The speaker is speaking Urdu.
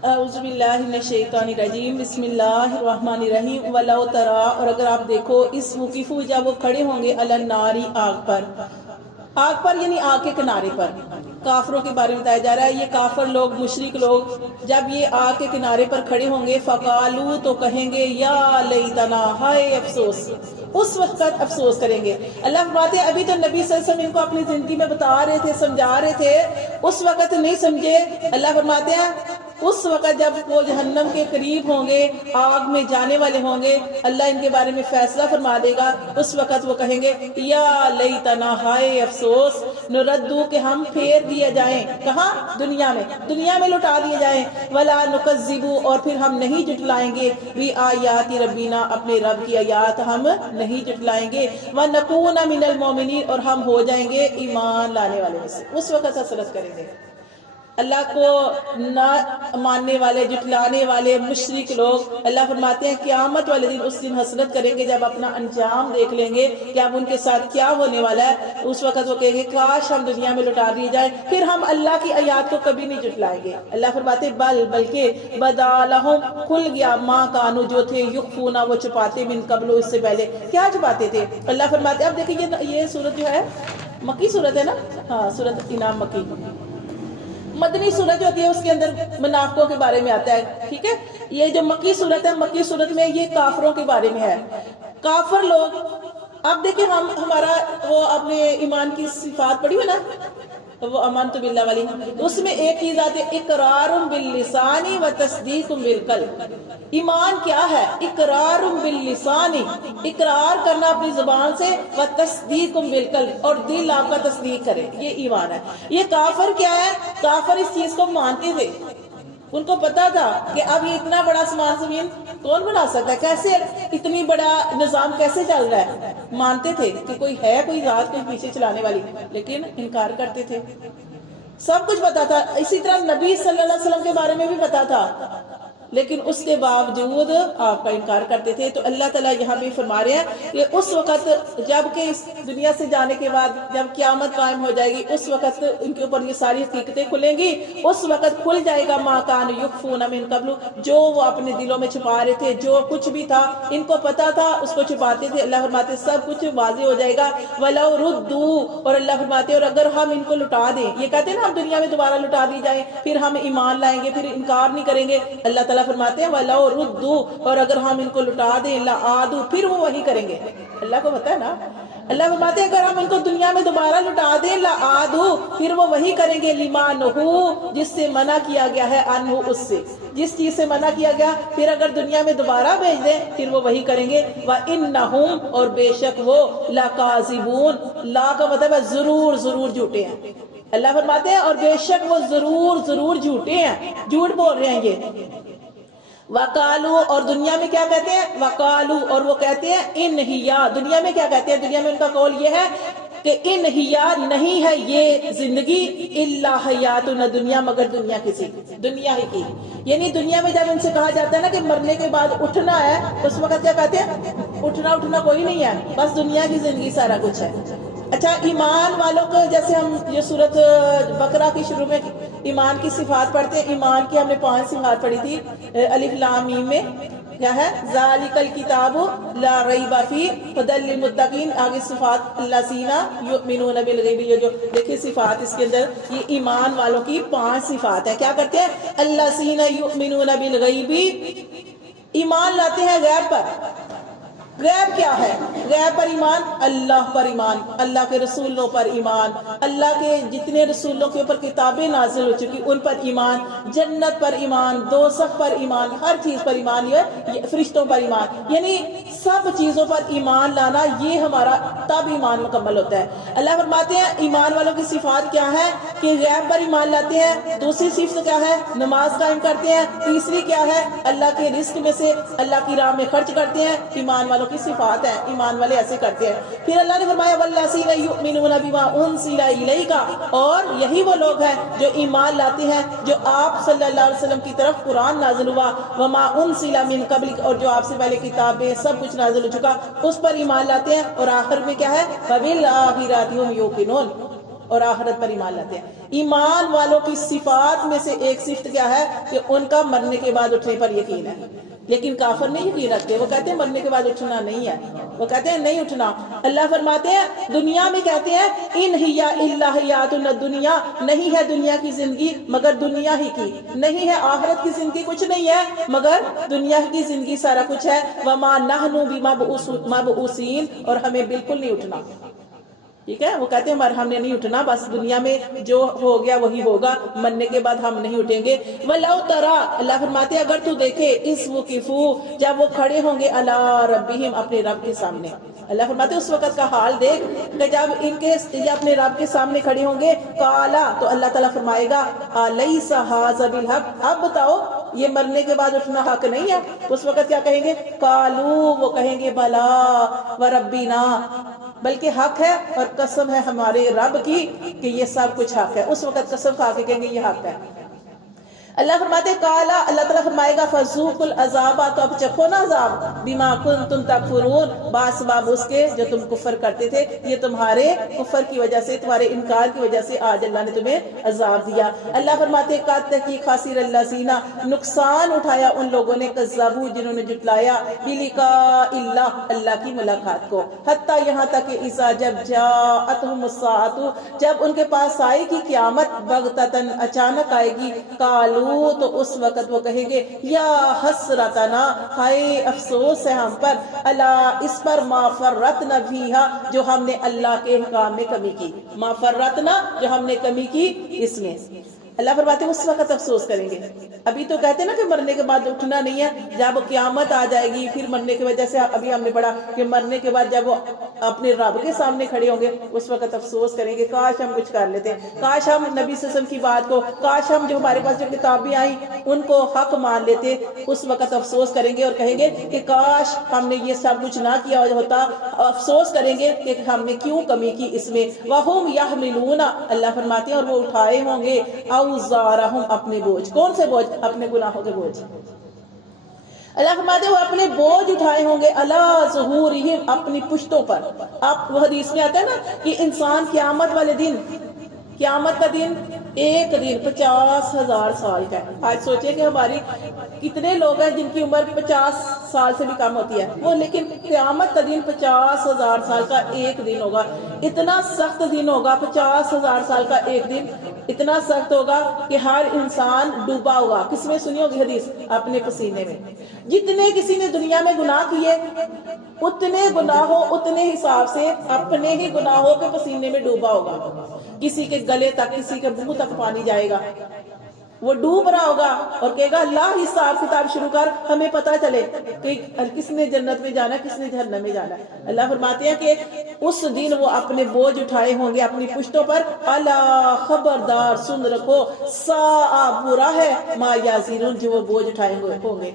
اعوذ باللہ من الشیطان الرجیم، بسم اللہ الرحمن الرحیم۔ ولو ترا، اور اگر آپ دیکھو، اس وقفو، جب وہ کھڑے ہوں گے، علی الناری، آگ پر یعنی آگ کے کنارے پر۔ کافروں کے بارے میں بتایا جا رہا ہے، یہ کافر لوگ، مشرک لوگ جب یہ آگ کے کنارے پر کھڑے ہوں گے، فقالو، تو کہیں گے یا لیتنا، ہائے افسوس، اس وقت افسوس کریں گے۔ اللہ فرماتے ہیں ابھی تو نبی صلی اللہ علیہ وسلم ان کو اپنی زندگی میں بتا رہے تھے، سمجھا رہے تھے، اس وقت نہیں سمجھے۔ اللہ فرماتے ہیں اس وقت جب وہ جہنم کے قریب ہوں گے، آگ میں جانے والے ہوں گے، اللہ ان کے بارے میں فیصلہ فرما دے گا۔ اس وقت وہ کہیں گے یا لیتنا، ہائے افسوس، نردو، کہ ہم پھیر دیے جائیں، کہاں؟ دنیا میں لٹا دیے جائیں، ولا نکذبو، اور پھر ہم نہیں جھٹلائیں گے، بی آیات ربینا، اپنے رب کی آیات ہم نہیں جھٹلائیں گے، ونکون من المؤمنین، اور ہم ہو جائیں گے ایمان لانے والے میں سے۔ اس وقت حسرت کریں گے۔ اللہ کو نہ ماننے والے، جھٹلانے والے مشرک لوگ، اللہ فرماتے ہیں قیامت والے دن، اس دن حسرت کریں گے جب اپنا انجام دیکھ لیں گے کہ اب ان کے ساتھ کیا ہونے والا ہے۔ اس وقت وہ کہیں گے کاش ہم دنیا میں لٹا دیے جائیں، پھر ہم اللہ کی آیات کو کبھی نہیں جھٹلائیں گے۔ اللہ فرماتے ہیں بلکہ بدا لہم، کھل گیا، ما کانو، جو تھے، یخفونا، وہ چھپاتے، من قبل، اس سے پہلے کیا چھپاتے تھے۔ اللہ فرماتے ہیں اب دیکھیں یہ سورت جو ہے مکی سورت ہے نا، ہاں، سورت انعام مکی، مدنی سورت جو ہوتی ہے اس کے اندر منافقوں کے بارے میں آتا ہے، ٹھیک ہے۔ یہ جو مکی سورت ہے، مکی سورت میں یہ کافروں کے بارے میں ہے۔ کافر لوگ، اب دیکھیں ہمارا وہ اپنے ایمان کی صفات پڑھی ہوئی نا، وہ امنت باللہ والی، اس میں ایک چیز آتی ہے اقرار باللسان و تصدیق بالقلب۔ ایمان کیا ہے؟ اقرار باللسان، اقرار کرنا اپنی زبان سے، و تصدیق بالقلب، اور دل آپ کا تصدیق کرے، یہ ایمان ہے۔ یہ کافر کیا ہے؟ کافر اس چیز کو مانتے تھے، ان کو پتا تھا کہ اب یہ اتنا بڑا آسمان زمین کون بنا سکتا ہے، کیسے اتنی بڑا نظام کیسے چل رہا ہے، مانتے تھے کہ کوئی ہے، کوئی ذات کوئی پیچھے چلانے والی، لیکن انکار کرتے تھے۔ سب کچھ پتا تھا، اسی طرح نبی صلی اللہ علیہ وسلم کے بارے میں بھی پتا تھا، لیکن اس کے باوجود آپ کا انکار کرتے تھے۔ تو اللہ تعالیٰ یہاں بھی فرما رہے ہیں کہ اس وقت جب کہ اس دنیا سے جانے کے بعد جب قیامت قائم ہو جائے گی، اس وقت ان کے اوپر یہ ساری حقیقتیں کھلیں گی۔ اس وقت کھل جائے گا ما کان یخفون من قبل، جو وہ اپنے دلوں میں چھپا رہے تھے، جو کچھ بھی تھا ان کو پتا تھا، اس کو چھپاتے تھے۔ اللہ فرماتے سب کچھ واضح ہو جائے گا۔ ولو ردو، اور اللہ فرماتے اور اگر ہم ان کو لٹا دیں، یہ کہتے ہیں نا ہم دنیا میں دوبارہ لٹا دی جائیں، پھر ہم ایمان لائیں گے، پھر انکار نہیں کریں گے۔ اللہ تعالیٰ فرماتے ہیں وَلَوْ رُدُّوا، اور اگر ہم ان کو لٹا دیں، لَعَادُوا، پھر وہ وہی کریں گے۔ اللہ کو پتا ہے نا، اللہ فرماتے ہیں اگر ہم ان کو دنیا میں دوبارہ لٹا دیں، لَعَادُوا، پھر وہ وہی کریں گے، لِمَا نُهُوا، جس سے منع کیا گیا ہے، عنہ، اس سے، جس چیز سے منع کیا گیا، پھر اگر دنیا میں دوبارہ بھیج دیں پھر وہ وہی کریں گے۔ وَإِنَّهُمْ، اور بے شک وہ، لَكَاذِبُونَ، لا کا مطلب ہے ضرور ضرور جھوٹے ہیں۔ اللہ فرماتے ہیں اور بے شک وہ ضرور ضرور جھوٹے ہیں، جھوٹ بول رہے ہیں یہ۔ وقالو، اور دنیا میں کیا کہتے ہیں؟ وقالو، اور وہ کہتے ہیں ان ہیا، دنیا میں کیا کہتے ہیں؟ دنیا میں ان کا قول یہ ہے کہ ان ہیا، نہیں ہے یہ زندگی، الا حیاتنا دنیا، مگر دنیا کسی دنیا ہی کی، یعنی دنیا میں جب ان سے کہا جاتا ہے نا کہ مرنے کے بعد اٹھنا ہے، اس وقت کیا کہتے ہیں؟ اٹھنا کوئی نہیں ہے، بس دنیا کی زندگی سارا کچھ ہے۔ اچھا، ایمان والوں کو، جیسے ہم یہ سورت بقرہ کی شروع میں ایمان کی صفات پڑھتے ہیں، ایمان کی ہم نے 5 صفات پڑھی تھی الف لام میم میں، کیا ہے؟ ذالک الکتاب لا ریب فیہ ھدی للمتقین، آگے صفات الذین یؤمنون بالغیب، یہ جو دیکھیں صفات اس کے اندر، یہ ایمان والوں کی 5 صفات ہیں۔ کیا کرتے ہیں؟ الذین یؤمنون بالغیب، ایمان لاتے ہیں غیب پر۔ غیب کیا ہے؟ غیب پر ایمان، اللہ پر ایمان، اللہ کے رسولوں پر ایمان، اللہ کے جتنے رسولوں کے اوپر کتابیں نازل ہو چکی ان پر ایمان، جنت پر ایمان، دوزخ پر ایمان، ہر چیز پر ایمان، یہ فرشتوں پر ایمان، یعنی سب چیزوں پر ایمان لانا، یہ ہمارا تب ایمان مکمل ہوتا ہے۔ اللہ فرماتے ہیں ایمان والوں کی صفات کیا ہے کہ غیب پر ایمان لاتے ہیں، دوسری صفت کیا ہے؟ نماز قائم کرتے ہیں، تیسری کیا ہے؟ اللہ کے رزق میں سے اللہ کی راہ میں خرچ کرتے ہیں۔ ایمان والوں کی صفات ہے، ایمان والے ایسے کرتے ہیں۔ پھر اللہ نے فرمایا والذین یؤمنون بما انزل الیک، اور یہی وہ لوگ ہیں جو ایمان لاتے ہیں جو آپ صلی اللہ علیہ وسلم کی طرف قرآن نازل ہوا، وما انزل من قبلک، اور جو آپ سے پہلے کتابیں سب کچھ نازل ہو چکا اس پر ایمان لاتے ہیں۔ اور آخر میں کیا ہے؟ وبالآخرۃ ھم یوقنون، اور آخرت پر ایمان لاتے ہیں. ایمان والوں کی صفات میں سے ایک صفت کیا ہے کہ ان کا مرنے کے بعد اٹھنے پر یقین ہے. لیکن کافر نہیں یقین رکھتے، وہ کہتے ہیں مرنے کے بعد اٹھنا نہیں ہے، وہ کہتے ہیں نہیں اٹھنا. اللہ فرماتے ہیں دنیا میں کہتے ہیں ان ہی الا حیاتنا الدنیا، نہیں ہے دنیا کی زندگی مگر دنیا ہی کی، نہیں ہے آخرت کی زندگی کچھ نہیں ہے مگر دنیا کی زندگی سارا کچھ ہے. وما نحن بمبعوثین، اور ہمیں بالکل نہیں اٹھنا. ٹھیک ہے، وہ کہتے ہیں ہم نے نہیں اٹھنا، بس دنیا میں جو ہو گیا وہی ہوگا، مرنے کے بعد ہم نہیں اٹھیں گے. وَلَوْ تَرَى، اللہ فرماتے ہیں اگر تو دیکھے اس وقفو، جب وہ کھڑے ہوں گے علی ربہم، اپنے رب کے سامنے. اللہ فرماتے ہیں اس وقت کا حال دیکھ کہ جب ان کے اپنے رب کے سامنے کھڑے ہوں گے، قالا، تو اللہ تعالیٰ فرمائے گا الیس ھذا بالحق، اب بتاؤ یہ مرنے کے بعد اٹھنا حق نہیں ہے. اس وقت کیا کہیں گے؟ قالو، وہ کہیں گے بلا وربنا، بلکہ حق ہے اور قسم ہے ہمارے رب کی کہ یہ سب کچھ حق ہے. اس وقت قسم کھا کے کہیں گے یہ حق ہے. اللہ فرماتے کالا، اللہ تعالیٰ فرمائے گا فذوقوا العذاب، تو اب چکھو نا عذاب، بما کنتم تکفرون، باسباب اس کے جو تم کفر کرتے تھے. یہ تمہارے کفر کی وجہ سے، تمہارے انکار کی وجہ سے آج اللہ نے تمہیں عذاب دیا. اللہ فرماتے قد تحقیق خاسر الذین، نقصان اٹھایا ان لوگوں نے، کذبوا، جنہوں نے جھٹلایا، بلقاء اللہ، اللہ کی ملاقات کو، حتیٰ یہاں تک کہ اذا، جب جاءتہم الساعۃ، جب ان کے پاس آئے گی قیامت، بغتتن، اچانک آئے گی، قالوا، تو اس وقت وہ کہیں گے یا حسرتنا، ہائے افسوس ہے ہم پر، اللہ اس پر، ما فرطنا فیہا، جو ہم نے اللہ کے احکام میں کمی کی، ما فرطنا، جو ہم نے کمی کی اس میں. اللہ فرماتے ہیں اس وقت افسوس کریں گے. ابھی تو کہتے ہیں نا کہ مرنے کے بعد اٹھنا نہیں ہے، جب قیامت آ جائے گی پھر مرنے کی وجہ سے، ابھی ہم نے پڑھا کہ مرنے کے بعد جب وہ اپنے رب کے سامنے کھڑے ہوں گے اس وقت افسوس کریں گے کاش ہم کچھ کر لیتے، کاش ہم نبی صلی اللہ علیہ وسلم کی بات کو، کاش ہم جو ہمارے پاس جو کتابیں آئیں ان کو حق مان لیتے. اس وقت افسوس کریں گے اور کہیں گے کہ کاش ہم نے یہ سب کچھ نہ کیا ہوتا. افسوس کریں گے کہ ہم نے کیوں کمی کی اس میں. وَهُمْ يَحْمِلُونَ، اللہ فرماتے ہیں اور وہ اٹھائے ہوں گے، اوزارہم، اپنے بوجھ. کون سے بوجھ؟ اپنے گناہوں کے بوجھ. اللہ فرماتے ہیں وہ اپنے بوجھ اٹھائے ہوں گے، علی ظہورہم، اپنی پشتوں پر. آپ وہ حدیث میں آتا ہے نا کہ انسان قیامت والے دن، قیامت کا دن ایک دن 50,000 سال کا ہے. آج سوچیں کہ ہماری کتنے لوگ ہیں جن کی عمر 50 سال سے بھی کم ہوتی ہے وہ، لیکن قیامت کا دن 50,000 سال کا ایک دن ہوگا. اتنا سخت دن ہوگا، 50,000 سال کا ایک دن اتنا سخت ہوگا کہ ہر انسان ڈوبا ہوگا. کس میں سنی ہوگی حدیث؟ اپنے پسینے میں. جتنے کسی نے دنیا میں گناہ کیے اتنے گناہوں، اتنے حساب سے اپنے ہی گناہوں کے پسینے میں ڈوبا ہوگا. کسی کے گلے تک، کسی کے منہ تک پانی جائے گا، وہ ڈوب رہا ہوگا اور کہے گا اللہ حساب کتاب شروع کر، ہمیں پتہ چلے کہ کس نے جنت میں جانا ہے، کس نے جہنم میں جانا ہے. اللہ فرماتے ہیں کہ اس دن وہ اپنے بوجھ اٹھائے ہوں گے اپنی پشتوں پر. الا، خبردار، سن رکھو، ساء، برا ہے، ما یزرون، جو وہ بوجھ اٹھائے ہوئے ہوں گے.